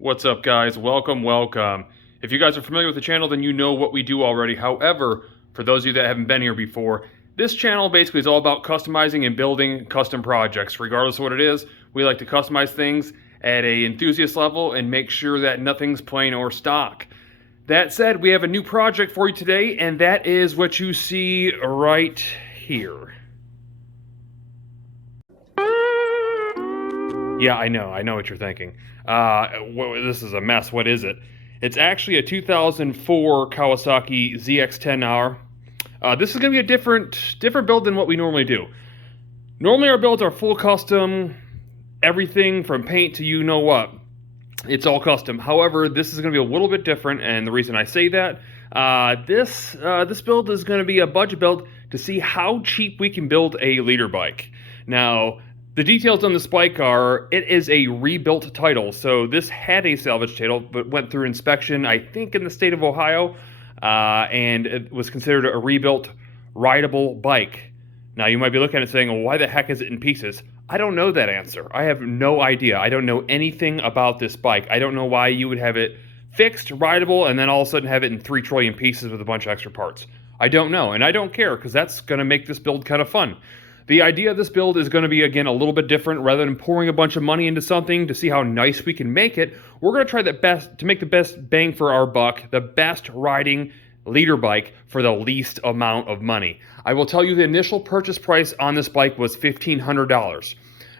What's up, guys? Welcome. If you guys are familiar with the channel, then you know what we do already. However, for those of you that haven't been here before, this channel basically is all about customizing and building custom projects. Regardless of what it is, we like to customize things at an enthusiast level and make sure that nothing's plain or stock. That said, we have a new project for you today, and that is what you see right here. Yeah, I know what you're thinking. This is a mess. What is it? It's actually a 2004 Kawasaki ZX10R. This is going to be a different build than what we normally do. Normally our builds are full custom, everything from paint to you know what. It's all custom. However, this is going to be a little bit different, and the reason I say that, this build is going to be a budget build to see how cheap we can build a liter bike. Now, the details on this bike are, it is a rebuilt title, so this had a salvage title, but went through inspection, I think in the state of Ohio, and it was considered a rebuilt rideable bike. Now you might be looking at it saying, well, why the heck is it in pieces? I don't know that answer. I have no idea. I don't know anything about this bike. I don't know why you would have it fixed, rideable, and then all of a sudden have it in 3 trillion pieces with a bunch of extra parts. I don't know, and I don't care, because that's going to make this build kind of fun. The idea of this build is going to be, again, a little bit different. Rather than pouring a bunch of money into something to see how nice we can make it, we're going to try to make the best bang for our buck, the best riding liter bike for the least amount of money. I will tell you the initial purchase price on this bike was $1,500.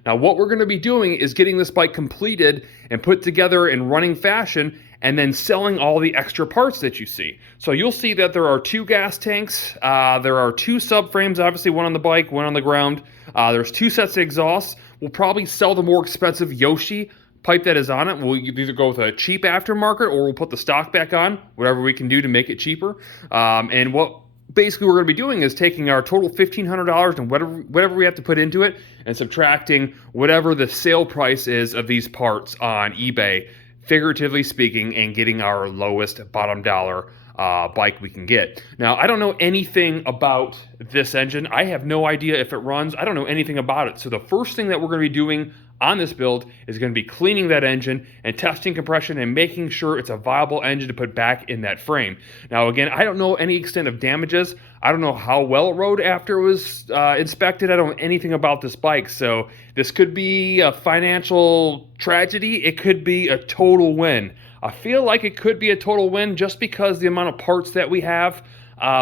Now, what we're going to be doing is getting this bike completed and put together in running fashion, and then selling all the extra parts that you see. So you'll see that there are 2 gas tanks, there are 2 subframes, obviously one on the bike, one on the ground. There's 2 sets of exhausts. We'll probably sell the more expensive Yoshi pipe that is on it. We'll either go with a cheap aftermarket or we'll put the stock back on, whatever we can do to make it cheaper. And what basically we're going to be doing is taking our total $1,500 and whatever we have to put into it and subtracting whatever the sale price is of these parts on eBay, figuratively speaking, and getting our lowest bottom dollar bike we can get. Now, I don't know anything about this engine. I have no idea if it runs. I don't know anything about it. So the first thing that we're going to be doing on this build is going to be cleaning that engine and testing compression and making sure it's a viable engine to put back in that frame. Now, again, I don't know any extent of damages. I don't know how well it rode after it was inspected. I don't know anything about this bike. So this could be a financial tragedy. It could be a total win. I feel like it could be a total win just because the amount of parts that we have,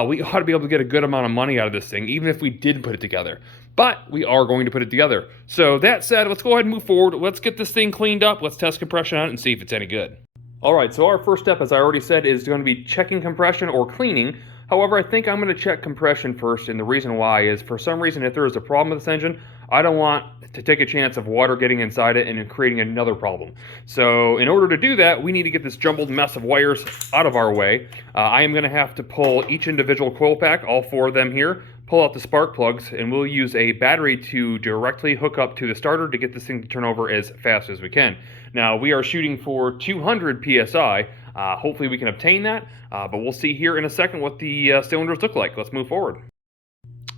we ought to be able to get a good amount of money out of this thing, even if we did put it together. But we are going to put it together. So that said, let's go ahead and move forward. Let's get this thing cleaned up. Let's test compression on it and see if it's any good. All right, so our first step, as I already said, is going to be checking compression or cleaning. However, I think I'm going to check compression first, and the reason why is, for some reason, if there is a problem with this engine, I don't want to take a chance of water getting inside it and creating another problem. So in order to do that, we need to get this jumbled mess of wires out of our way. I am going to have to pull each individual coil pack, all 4 of them here, pull out the spark plugs, and we'll use a battery to directly hook up to the starter to get this thing to turn over as fast as we can. Now, we are shooting for 200 PSI. Hopefully we can obtain that, but we'll see here in a second what the cylinders look like. Let's move forward.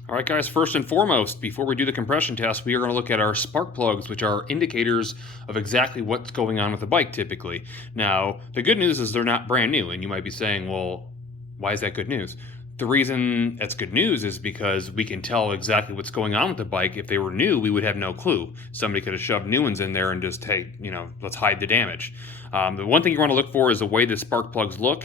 All right, guys, first and foremost, before we do the compression test, we are going to look at our spark plugs, which are indicators of exactly what's going on with the bike typically. Now, the good news is they're not brand new, and you might be saying, well, why is that good news? The reason that's good news is because we can tell exactly what's going on with the bike. If they were new, we would have no clue. Somebody could have shoved new ones in there and just, hey, let's hide the damage. The one thing you want to look for is the way the spark plugs look.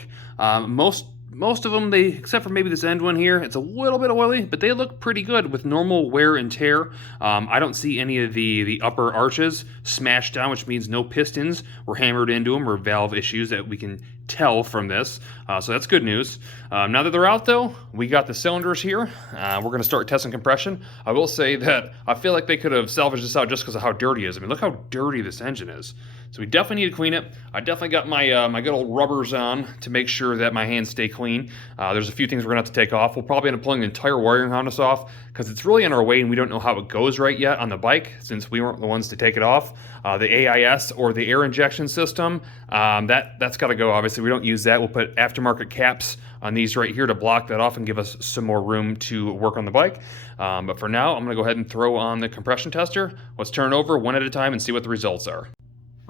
Most of them, except for maybe this end one here, it's a little bit oily, but they look pretty good with normal wear and tear. I don't see any of the upper arches smashed down, which means no pistons were hammered into them or valve issues that we can tell from this. So that's good news. Now that they're out, though, we got the cylinders here. We're going to start testing compression. I will say that I feel like they could have salvaged this out just because of how dirty it is. I mean, look how dirty this engine is. So we definitely need to clean it. I definitely got my my good old rubbers on to make sure that my hands stay clean. There's a few things we're going to have to take off. We'll probably end up pulling the entire wiring harness off because it's really on our way and we don't know how it goes right yet on the bike since we weren't the ones to take it off. The AIS, or the air injection system, that's got to go. Obviously, we don't use that. We'll put aftermarket caps on these right here to block that off and give us some more room to work on the bike. But for now, I'm going to go ahead and throw on the compression tester. Let's turn it over one at a time and see what the results are.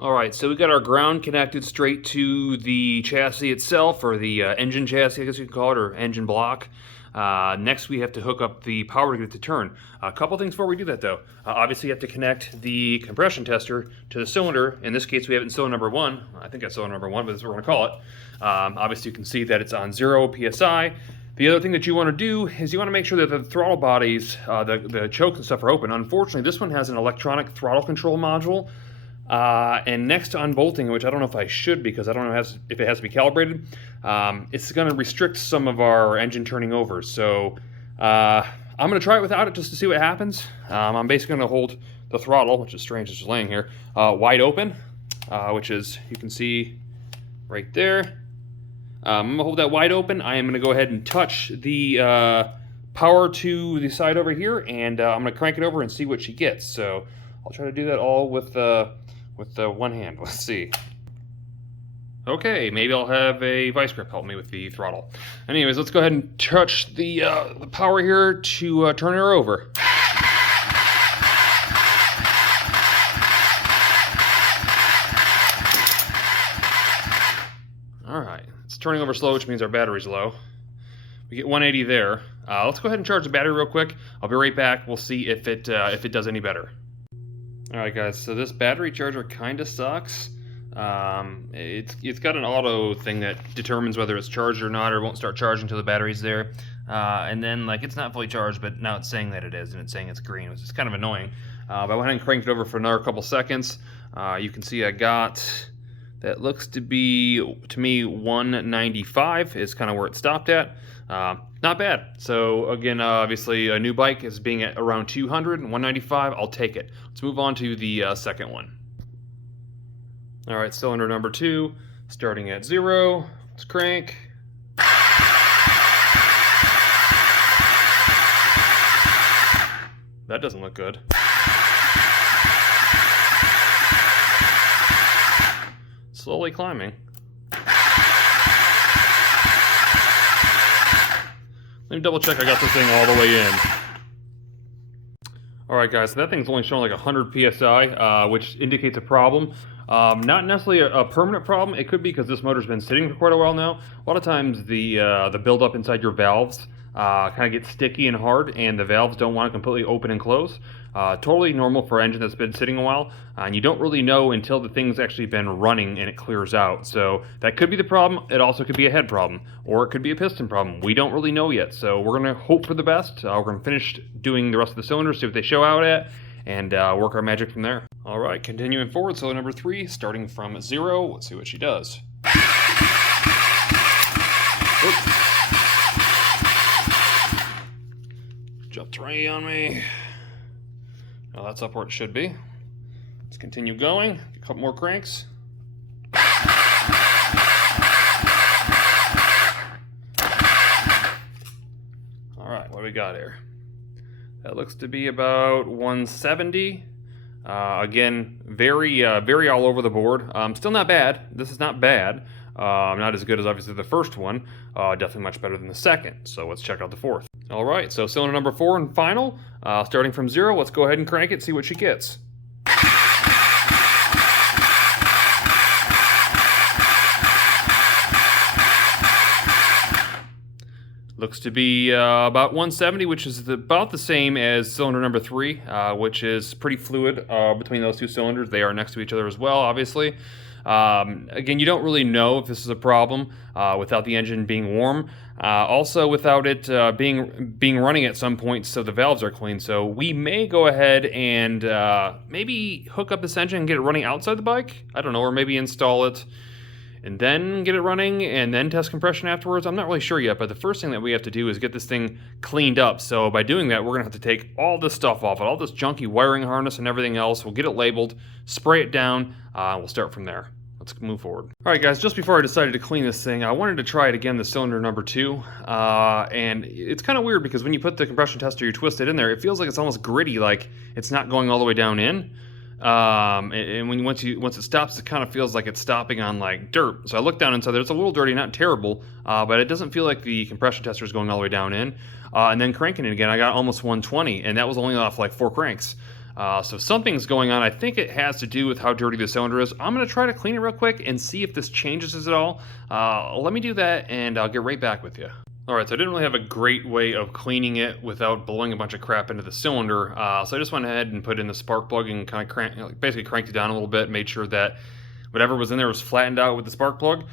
Alright, so we got our ground connected straight to the chassis itself, or the engine chassis, I guess you could call it, or engine block. Next we have to hook up the power to get it to turn. A couple things before we do that though. Obviously you have to connect the compression tester to the cylinder. In this case we have it in cylinder number 1. I think that's cylinder number 1, but that's what we're going to call it. Obviously you can see that it's on 0 PSI. The other thing that you want to do is you want to make sure that the throttle bodies, the chokes and stuff are open. Unfortunately this one has an electronic throttle control module. And next to unbolting, which I don't know if I should because I don't know if it has to be calibrated, it's going to restrict some of our engine turning over. So I'm going to try it without it just to see what happens. I'm basically going to hold the throttle, which is strange, it's just laying here, wide open, which is, you can see right there. I'm going to hold that wide open. I am going to go ahead and touch the power to the side over here, and I'm going to crank it over and see what she gets. So I'll try to do that all with one hand. Let's see. Okay, maybe I'll have a vice grip help me with the throttle. Anyways, let's go ahead and touch the power here to turn her over. Alright, it's turning over slow, which means our battery's low. We get 180 there. Let's go ahead and charge the battery real quick. I'll be right back. We'll see if it does any better. Alright guys, so this battery charger kind of sucks. It's got an auto thing that determines whether it's charged or not, or won't start charging until the battery's there. And then like it's not fully charged, but now it's saying that it is, and it's saying it's green, which is kind of annoying. But I went ahead and cranked it over for another couple seconds. You can see I got, that looks to be, to me, 195 is kind of where it stopped at. Not bad. So again, obviously a new bike is being at around 200 and 195. I'll take it. Let's move on to the second one. All right, cylinder number 2, starting at 0. Let's crank. That doesn't look good. Slowly climbing. Let me double check I got this thing all the way in. Alright guys, so that thing's only showing like 100 PSI, which indicates a problem. Not necessarily a permanent problem. It could be because this motor's been sitting for quite a while now. A lot of times the buildup inside your valves kind of gets sticky and hard, and the valves don't want to completely open and close. Totally normal for an engine that's been sitting a while, and you don't really know until the thing's actually been running and it clears out. So that could be the problem. It also could be a head problem, or it could be a piston problem. We don't really know yet, so we're going to hope for the best. We're going to finish doing the rest of the cylinders, see what they show out at, and work our magic from there. All right, continuing forward, cylinder number 3, starting from 0. Let's see what she does. Oops. Jumped right on me. Now that's up where it should be. Let's continue going. A couple more cranks. All right, what do we got here? That looks to be about 170. Again, very all over the board. Still not bad. This is not bad. Not as good as obviously the first one. Definitely much better than the second. So let's check out the fourth. All right, so cylinder number 4 and final. Starting from 0, let's go ahead and crank it, see what she gets. Looks to be about 170, which is about the same as cylinder number 3, which is pretty fluid between those two cylinders. They are next to each other as well, obviously. Again, you don't really know if this is a problem without the engine being warm. Also, without it being running at some point, so the valves are clean. So we may go ahead and maybe hook up this engine and get it running outside the bike. I don't know, or maybe install it and then get it running and then test compression afterwards. I'm not really sure yet, but the first thing that we have to do is get this thing cleaned up. So by doing that, we're gonna have to take all this stuff off, all this junky wiring harness and everything else. We'll get it labeled, spray it down, we'll start from there. Let's move forward. All right, guys, just before I decided to clean this thing, I wanted to try it again, the cylinder number 2. And it's kind of weird because when you put the compression tester, you twist it in there, it feels like it's almost gritty, like it's not going all the way down in. And when once it stops, it kind of feels like it's stopping on like dirt. So I looked down and said it's a little dirty, not terrible, but it doesn't feel like the compression tester is going all the way down in. And then cranking it again, I got almost 120, and that was only off like 4 cranks. So something's going on. I think it has to do with how dirty the cylinder is. I'm going to try to clean it real quick and see if this changes at all. Let me do that, and I'll get right back with you. Alright, so I didn't really have a great way of cleaning it without blowing a bunch of crap into the cylinder, so I just went ahead and put in the spark plug and kind of basically cranked it down a little bit, made sure that whatever was in there was flattened out with the spark plug.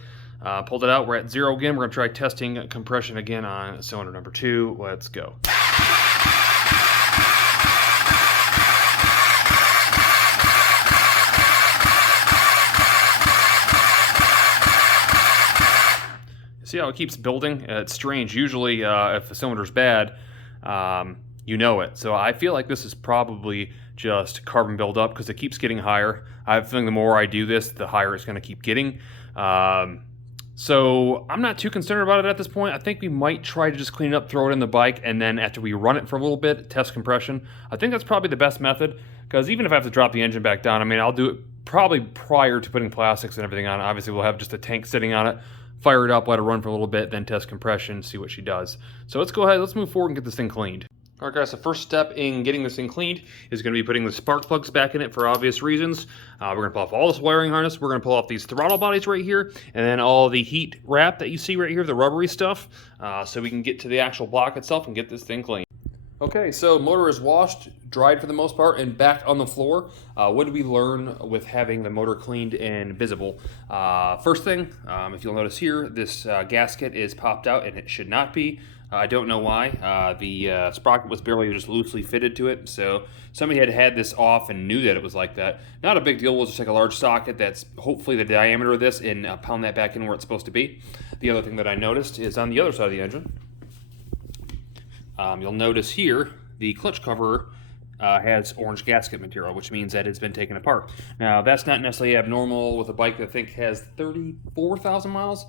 Pulled it out. We're at 0 again. We're going to try testing compression again on cylinder number 2. Let's go. See how it keeps building? It's strange. Usually if the cylinder's bad, you know it. So I feel like this is probably just carbon buildup because it keeps getting higher. I have a feeling the more I do this, the higher it's going to keep getting. So I'm not too concerned about it at this point. I think we might try to just clean it up, throw it in the bike, and then after we run it for a little bit, test compression. I think that's probably the best method, because even if I have to drop the engine back down, I mean, I'll do it probably prior to putting plastics and everything on it. Obviously, we'll have just a tank sitting on it, fire it up, let it run for a little bit, then test compression, see what she does. So let's go ahead, let's move forward and get this thing cleaned. Alright guys, the first step in getting this thing cleaned is going to be putting the spark plugs back in it for obvious reasons. We're going to pull off all this wiring harness, we're going to pull off these throttle bodies right here, and then all the heat wrap that you see right here, the rubbery stuff, so we can get to the actual block itself and get this thing clean. Okay, so motor is washed, dried for the most part, and back on the floor. What did we learn with having the motor cleaned and visible? First thing, if you'll notice here, this gasket is popped out and it should not be. I don't know why. The sprocket was barely just loosely fitted to it, so somebody had had this off and knew that it was like that. Not a big deal. We'll just take a large socket that's hopefully the diameter of this and pound that back in where it's supposed to be. The other thing that I noticed is on the other side of the engine. You'll notice here the clutch cover has orange gasket material, which means that it's been taken apart. Now, that's not necessarily abnormal with a bike that I think has 34,000 miles.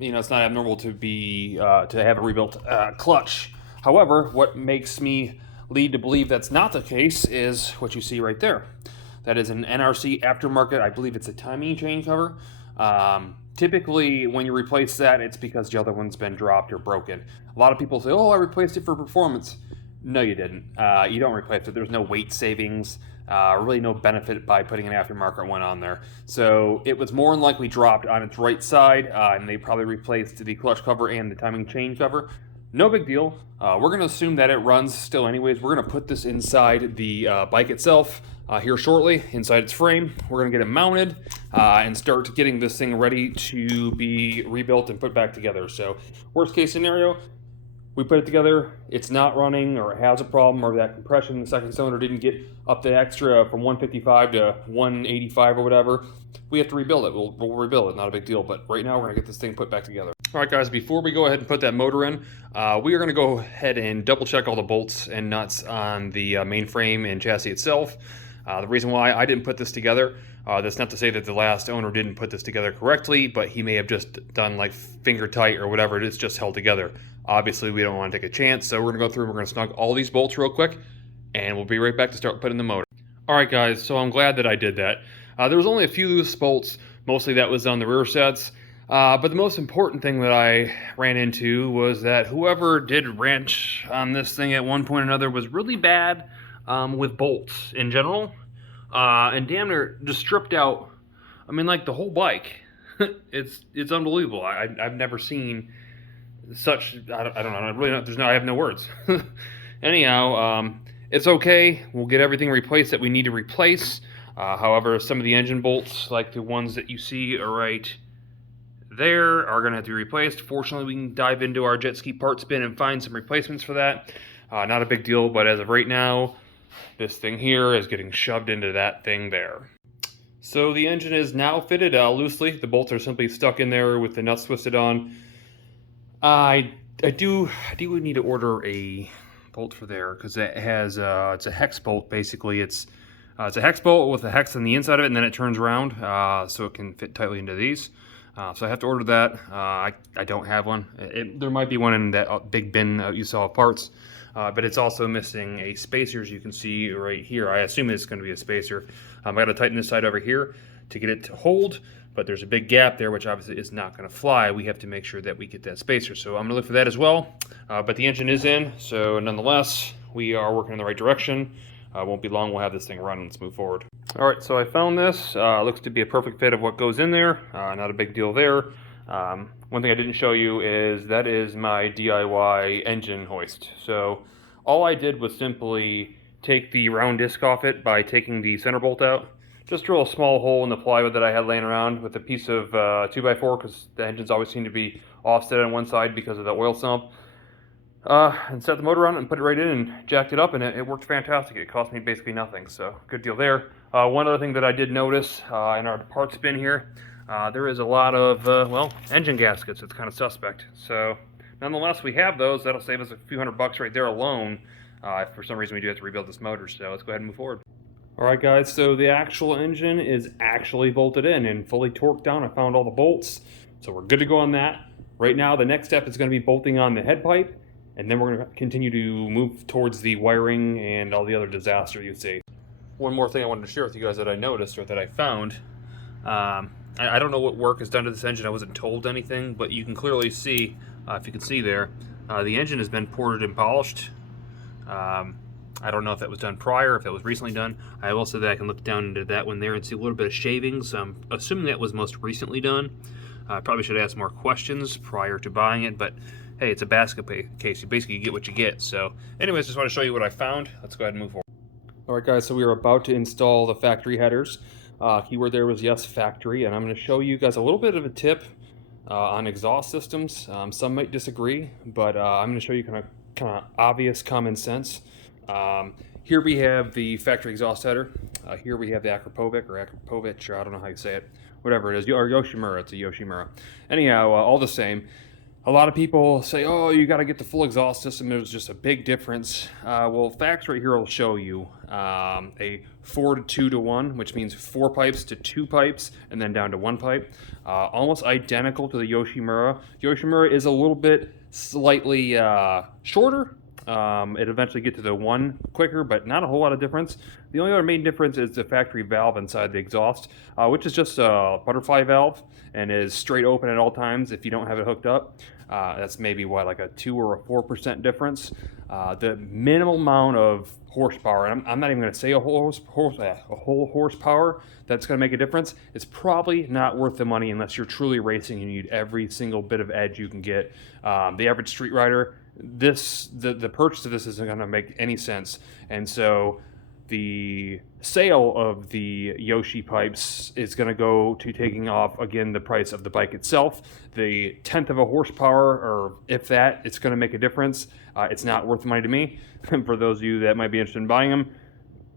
You know, it's not abnormal to be to have a rebuilt clutch. However, what makes me lead to believe that's not the case is what you see right there. That is an NRC aftermarket. I believe it's a timing chain cover. Typically, when you replace that, it's because the other one's been dropped or broken. A lot of people say, "Oh, I replaced it for performance." No, you didn't. You don't replace it. There's no weight savings. Really no benefit by putting an aftermarket one on there. So it was more than likely dropped on its right side, and they probably replaced the clutch cover and the timing chain cover. No big deal. We're going to assume that it runs still anyways. We're going to put this inside the bike itself here shortly, inside its frame. We're going to get it mounted and start getting this thing ready to be rebuilt and put back together. So worst case scenario, we put it together, it's not running or it has a problem, or that compression, the second cylinder didn't get up the extra from 155 to 185 or whatever. We have to rebuild it. We'll rebuild it, not a big deal. But right now we're going to get this thing put back together. All right, guys, before we go ahead and put that motor in, we are going to go ahead and double check all the bolts and nuts on the main frame and chassis itself. The reason why I didn't put this together, that's not to say that the last owner didn't put this together correctly, but he may have just done like finger tight or whatever. It's just held together. Obviously, we don't want to take a chance, so we're going to go through and we're going to snug all these bolts real quick, and we'll be right back to start putting the motor. All right, guys, so I'm glad that I did that. There was only a few loose bolts, mostly that was on the rear sets, but the most important thing that I ran into was that whoever did wrench on this thing at one point or another was really bad with bolts in general, and damn near just stripped out, I mean, like the whole bike. It's unbelievable. I've never seen such, I don't know, really not, I have no words. Anyhow, it's okay. We'll get everything replaced that we need to replace. However, some of the engine bolts, like the ones that you see right there, are going to have to be replaced. Fortunately, we can dive into our jet ski parts bin and find some replacements for that. Not a big deal, but as of right now, this thing here is getting shoved into that thing there. So the engine is now fitted loosely. The bolts are simply stuck in there with the nuts twisted on. I do need to order a bolt for there, because it has it's a hex bolt basically. It's a hex bolt with a hex on the inside of it, and then it turns around so it can fit tightly into these. So I have to order that. I don't have one. There might be one in that big bin you saw of parts, but it's also missing a spacer, as you can see right here. I assume it's going to be a spacer. I got to tighten this side over here to get it to hold, but there's a big gap there, which obviously is not going to fly. We have to make sure that we get that spacer. So I'm going to look for that as well. But the engine is in, so nonetheless, we are working in the right direction. Won't be long, we'll have this thing running. Let's move forward. Alright, so I found this. Looks to be a perfect fit of what goes in there. Not a big deal there. One thing I didn't show you is that is my DIY engine hoist. So all I did was simply take the round disc off it by taking the center bolt out. Just drill a small hole in the plywood that I had laying around with a piece of 2x4, because the engines always seem to be offset on one side because of the oil sump. And set the motor on and put it right in and jacked it up, and it worked fantastic. It cost me basically nothing, so good deal there. One other thing that I did notice in our parts bin here, there is a lot of, well, engine gaskets. It's kind of suspect. So nonetheless, we have those. That'll save us a few $100 right there alone if for some reason we do have to rebuild this motor. So let's go ahead and move forward. Alright guys, so the actual engine is actually bolted in and fully torqued down. I found all the bolts, so we're good to go on that. Right now, the next step is going to be bolting on the head pipe, and then we're going to continue to move towards the wiring and all the other disaster you see. One more thing I wanted to share with you guys that I noticed or that I found. I don't know what work is done to this engine. I wasn't told anything, but you can clearly see, if you can see there, the engine has been ported and polished. I don't know if that was done prior, if that was recently done. I will say that I can look down into that one there and see a little bit of shavings. I'm assuming that was most recently done. I probably should ask more questions prior to buying it, but hey, it's a basket case. You basically get what you get. So anyways, just want to show you what I found. Let's go ahead and move forward. Alright guys, so we are about to install the factory headers. Keyword there was yes, factory, and I'm going to show you guys a little bit of a tip on exhaust systems. Some might disagree, but I'm going to show you kind of obvious common sense. Here we have the factory exhaust header. Here we have the Akrapovic, or Akrapovich, or I don't know how you say it. Whatever it is, or Yoshimura, it's a Yoshimura. Anyhow, all the same, a lot of people say, oh, you got to get the full exhaust system. There's just a big difference. Well, facts right here will show you a 4 to 2 to 1, which means 4 pipes to 2 pipes, and then down to 1 pipe. Almost identical to the Yoshimura. Yoshimura is a little bit slightly shorter. It eventually get to the 1 quicker, but not a whole lot of difference. The only other main difference is the factory valve inside the exhaust, which is just a butterfly valve and is straight open at all times if you don't have it hooked up. That's maybe what, like a 2 or a 4% difference. The minimal amount of horsepower, and I'm not even going to say a whole horsepower that's going to make a difference. It's probably not worth the money unless you're truly racing and you need every single bit of edge you can get. The average street rider, the purchase of this isn't going to make any sense, and so the sale of the Yoshi pipes is going to go to taking off again the price of the bike itself. The 1/10 of a horsepower, or if that, it's going to make a difference. It's not worth the money to me. For those of you that might be interested in buying them,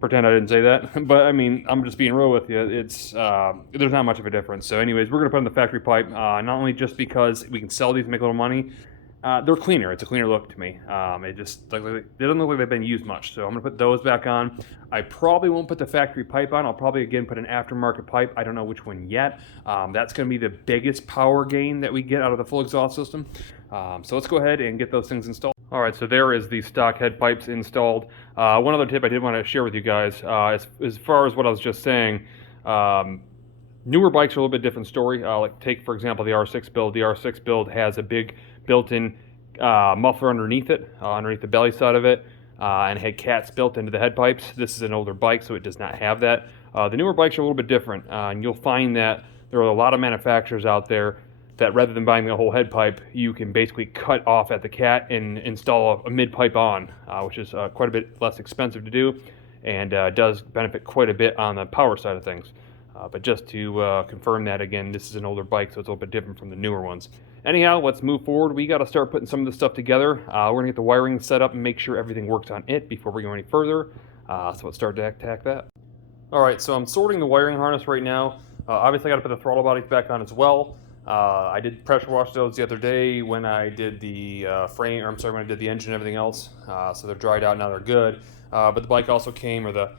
pretend I didn't say that, but I mean, I'm just being real with you. It's there's not much of a difference. So anyways, we're going to put in the factory pipe, not only just because we can sell these and make a little money. They're cleaner. It's a cleaner look to me. It just they don't look like they've been used much. So I'm going to put those back on. I probably won't put the factory pipe on. I'll probably again put an aftermarket pipe. I don't know which one yet. That's going to be the biggest power gain that we get out of the full exhaust system. So let's go ahead and get those things installed. All right, so there is the stock head pipes installed. One other tip I did want to share with you guys, as far as what I was just saying, newer bikes are a little bit different story. Like take, for example, the R6 build. The R6 build has a big built-in muffler underneath it, underneath the belly side of it, and it had cats built into the head pipes. This is an older bike, so it does not have that. The newer bikes are a little bit different, and you'll find that there are a lot of manufacturers out there that rather than buying the whole head pipe, you can basically cut off at the cat and install a mid pipe on, which is quite a bit less expensive to do, and does benefit quite a bit on the power side of things. But just to confirm that again, this is an older bike, so it's a little bit different from the newer ones. Anyhow, let's move forward. We got to start putting some of this stuff together. We're going to get the wiring set up and make sure everything works on it before we go any further. So let's start to attack that. Alright, so I'm sorting the wiring harness right now. Obviously I got to put the throttle bodies back on as well. I did pressure wash those the other day when I did the when I did the engine and everything else. So they're dried out, now they're good. But the bike also came, or the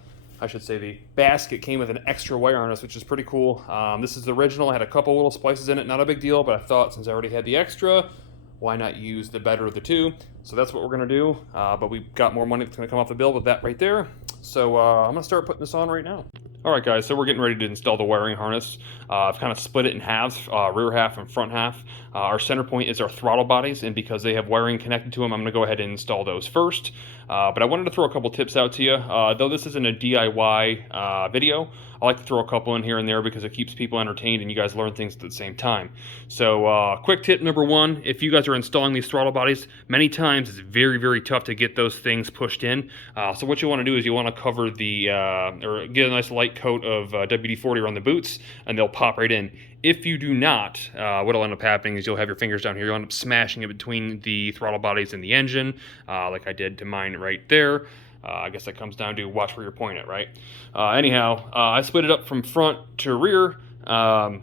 basket came with an extra wire harness, which is pretty cool. This is the original. I had a couple little splices in it, not a big deal, but I thought since I already had the extra, why not use the better of the two? So that's what we're going to do, but we've got more money that's going to come off the bill with that right there. So I'm going to start putting this on right now. Alright guys, so we're getting ready to install the wiring harness. I've kind of split it in halves, rear half and front half. Our center point is our throttle bodies, and because they have wiring connected to them, I'm going to go ahead and install those first. But I wanted to throw a couple tips out to you. Though this isn't a DIY video, I like to throw a couple in here and there because it keeps people entertained and you guys learn things at the same time. So quick tip number one, if you guys are installing these throttle bodies, many times it's very, very tough to get those things pushed in. So what you want to do is you want to cover the, or get a nice light coat of WD-40 around the boots, and they'll pop right in. If you do not, what'll end up happening is you'll have your fingers down here, you'll end up smashing it between the throttle bodies and the engine, like I did to mine right there. I guess that comes down to watch where you're pointing at, right? Anyhow, I split it up from front to rear. The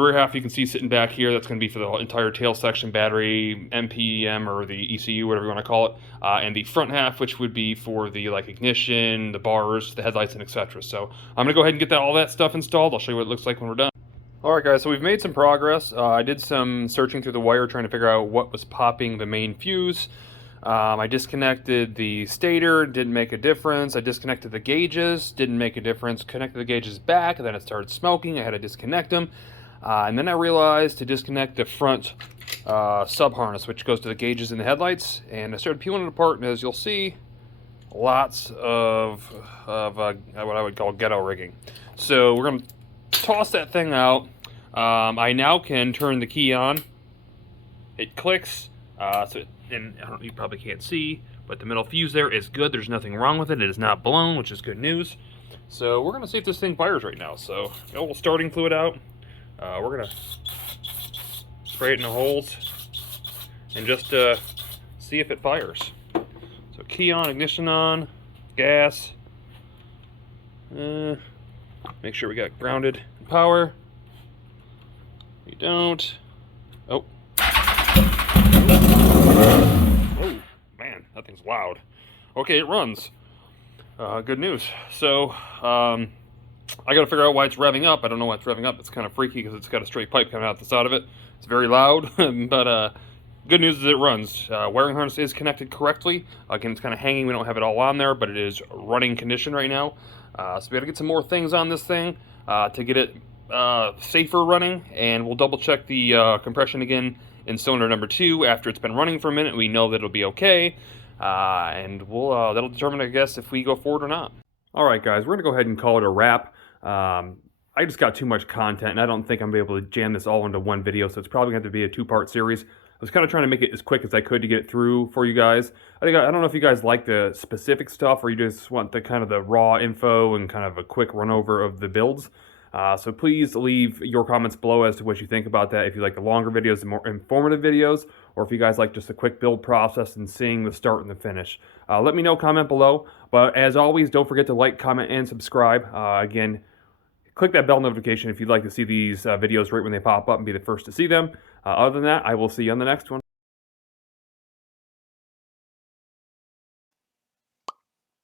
rear half you can see sitting back here, that's going to be for the entire tail section, battery, MPEM, or the ECU, whatever you want to call it. And the front half, which would be for the ignition, the bars, the headlights, and etc. So I'm going to go ahead and get all that stuff installed. I'll show you what it looks like when we're done. Alright guys, so we've made some progress. I did some searching through the wire trying to figure out what was popping the main fuse. I disconnected the stator, didn't make a difference. I disconnected the gauges, didn't make a difference. Connected the gauges back, and then it started smoking. I had to disconnect them. And then I realized to disconnect the front sub-harness, which goes to the gauges and the headlights. And I started peeling it apart, and as you'll see, lots of what I would call ghetto rigging. So we're going to toss that thing out. I now can turn the key on. It clicks. And you probably can't see, but the middle fuse there is good. There's nothing wrong with it. It is not blown, which is good news. So we're going to see if this thing fires right now. So got a little starting fluid out. We're going to spray it in the holes and just see if it fires. So key on, ignition on, gas. Make sure we got grounded power. We don't. Oh. Oh, man, that thing's loud. Okay, it runs. Good news. So, I gotta figure out why it's revving up. I don't know why it's revving up. It's kind of freaky because it's got a straight pipe coming out the side of it. It's very loud, but good news is it runs. Wiring harness is connected correctly. Again, it's kind of hanging. We don't have it all on there, but it is running condition right now. So we gotta get some more things on this thing to get it safer running, and we'll double check the compression again in cylinder number 2 after it's been running for a minute. We know that it'll be okay, and we'll that'll determine, I guess, if we go forward or not. Alright guys, we're gonna go ahead and call it a wrap. I just got too much content, and I don't think I'm gonna be able to jam this all into one video, so it's probably gonna have to be a 2-part series. I was kind of trying to make it as quick as I could to get it through for you guys. I don't know if you guys like the specific stuff, or you just want the kind of the raw info and kind of a quick run over of the builds. So please leave your comments below as to what you think about that. If you like the longer videos, the more informative videos, or if you guys like just a quick build process and seeing the start and the finish. Let me know, comment below. But as always, don't forget to like, comment, and subscribe. Again, click that bell notification if you'd like to see these videos right when they pop up and be the first to see them. Other than that, I will see you on the next one.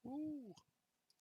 Ooh.